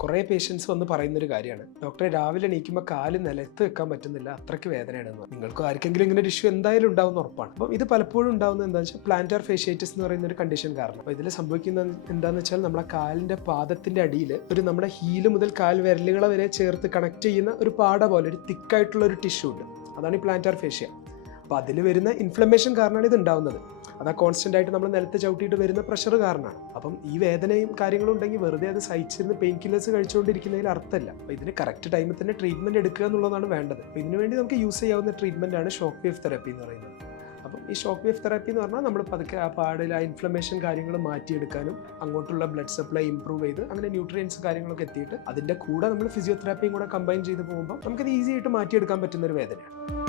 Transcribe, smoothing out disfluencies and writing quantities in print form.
കുറേ പേഷ്യൻസ് വന്ന് പറയുന്നൊരു കാര്യമാണ്, ഡോക്ടറെ രാവിലെ എണീക്കുമ്പോൾ കാല് നിലത്ത് വെക്കാൻ പറ്റുന്നില്ല, അത്രയ്ക്ക് വേദനയാണെന്ന്. നിങ്ങൾക്ക് ആർക്കെങ്കിലും ഇങ്ങനെ ഒരു ഇഷ്യൂ എന്തായാലും ഉണ്ടാവുന്ന ഉറപ്പാണ്. അപ്പം ഇത് പലപ്പോഴും ഉണ്ടാകുന്നത് എന്താണെന്ന് വെച്ചാൽ പ്ലാന്റാർ ഫേഷ്യേറ്റിസ് എന്ന് പറയുന്ന ഒരു കണ്ടീഷൻ കാരണം. അപ്പോൾ ഇതിൽ സംഭവിക്കുന്നത് എന്താണെന്ന് വെച്ചാൽ നമ്മുടെ കാലിൻ്റെ പാദത്തിൻ്റെ അടിയിൽ നമ്മുടെ ഹീല് മുതൽ കാൽ വിരലുകളെ വരെ ചേർത്ത് കണക്ട് ചെയ്യുന്ന ഒരു പാട പോലെ ഒരു തിക്കായിട്ടുള്ള ഒരു ടിഷ്യൂ ഉണ്ട്. അതാണ് ഈ പ്ലാന്റാർ ഫേഷ്യ. അപ്പോൾ അതിൽ വരുന്ന ഇൻഫ്ലമേഷൻ കാരണമാണ് ഇത് ഉണ്ടാവുന്നത്. അത് കോൺസ്റ്റന്റ് ആയിട്ട് നമ്മൾ നിലത്ത് ചവിട്ടിയിട്ട് വരുന്ന പ്രഷർ കാരണമാണ്. അപ്പം ഈ വേദനയും കാര്യങ്ങളും ഉണ്ടെങ്കിൽ വെറുതെ അത് സഹിച്ചിരുന്ന് പെയിൻ കില്ലേഴ്സ് കഴിച്ചുകൊണ്ടിരിക്കുന്നതിൽ അർത്ഥമില്ല. അപ്പോൾ ഇതിന് കറക്റ്റ് ടൈമിൽ തന്നെ ട്രീറ്റ്മെന്റ് എടുക്കുക എന്നുള്ളതാണ് വേണ്ടത്. അപ്പോൾ ഇതിനു വേണ്ടി നമുക്ക് യൂസ് ചെയ്യാവുന്ന ട്രീറ്റ്മെന്റ് ആണ് ഷോക്ക് വേവ് തെറപ്പി എന്ന് പറയുന്നത്. അപ്പം ഈ ഷോക്ക് വേവ് തെറപ്പി എന്ന് പറഞ്ഞാൽ നമ്മൾ പതുക്കെ ആ പാടിൽ ആ ഇൻഫ്ലമേഷൻ കാര്യങ്ങൾ മാറ്റിയെടുക്കാനും അങ്ങോട്ടുള്ള ബ്ലഡ് സപ്ലൈ ഇംപ്രൂവ് ചെയ്ത് അങ്ങനെ ന്യൂട്രിയൻസ് കാര്യങ്ങളൊക്കെ എത്തിയിട്ട് അതിൻ്റെ കൂടെ നമ്മൾ ഫിസിയോതെറാപ്പിയും കൂടെ കമ്പൈൻ ചെയ്ത് പോകുമ്പോൾ നമുക്കത് ഈസി ആയിട്ട് മാറ്റിയെടുക്കാൻ പറ്റുന്ന ഒരു വേദനയാണ്.